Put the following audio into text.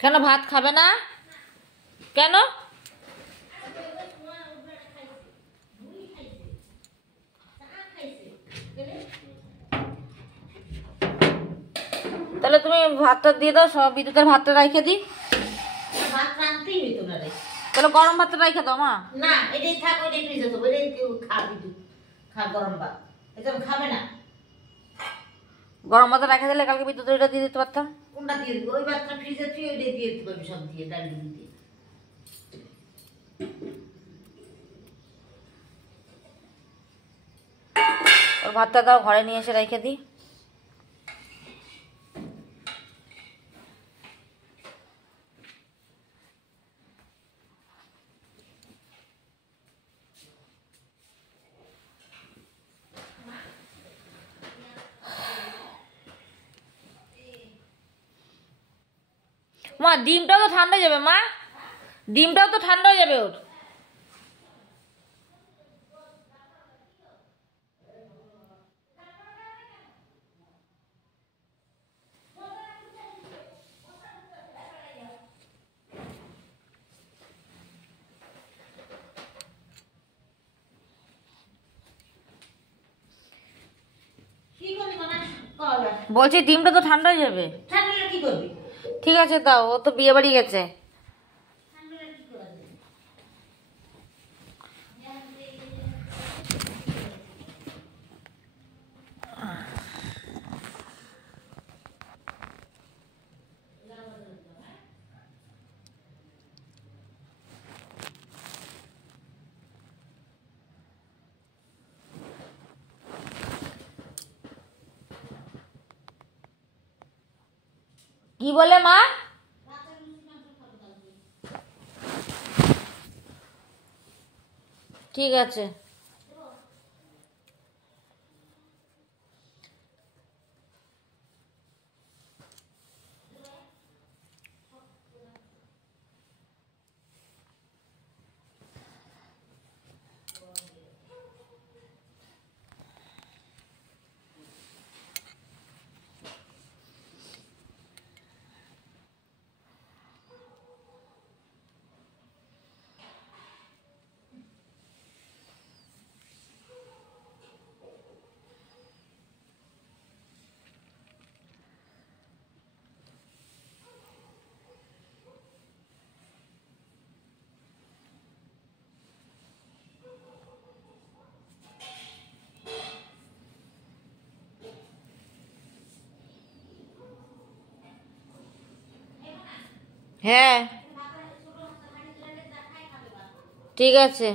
কেন ভাত খাবে না? কেন? তাহলে তুমি ভাতটা দিয়ে দাও, সব বিদ্যুতের ভাতটা রাইখে দিই। ভাত রাঁধতেই হইতো না রে। তাহলে গরম ভাতটা রাইখে দাও মা। না, এটাই থাক, ওইটাই ফ্রিজে দেবো, এটাই কেউ খাবি তুই। খা গরম ভাত, এটা খাবে না। গরম ভাতটা রেখে দিলে কালকে বিদ্যুতের এটা দিয়ে দিতে পারতাম। কোনটা দিয়ে দিবি? ওই ভাতটা ফ্রিজে তুই ওইটাই দিয়ে দিতে পারবি, সব দিয়ে ডাল দিয়ে। ওর ভাতটা দাও, ঘরে নিয়ে এসে রেখে দিই। মা ডিমটাও তো ঠান্ডা যাবে মা, ডিমটাও তো ঠান্ডা হয়ে যাবে ওর। কি করবি মানে? কলা বলছি ডিমটা তো ঠান্ডা হয়ে যাবে। ঠান্ডা হলে কি করবি? ঠিক আছে দাও, ও তো বিয়ে বাড়ি গেছে। ঠান্ডা হলে কি করা যাবে? কি বলে মা? ঠিক আছে। হ্যাঁ ঠিক আছে।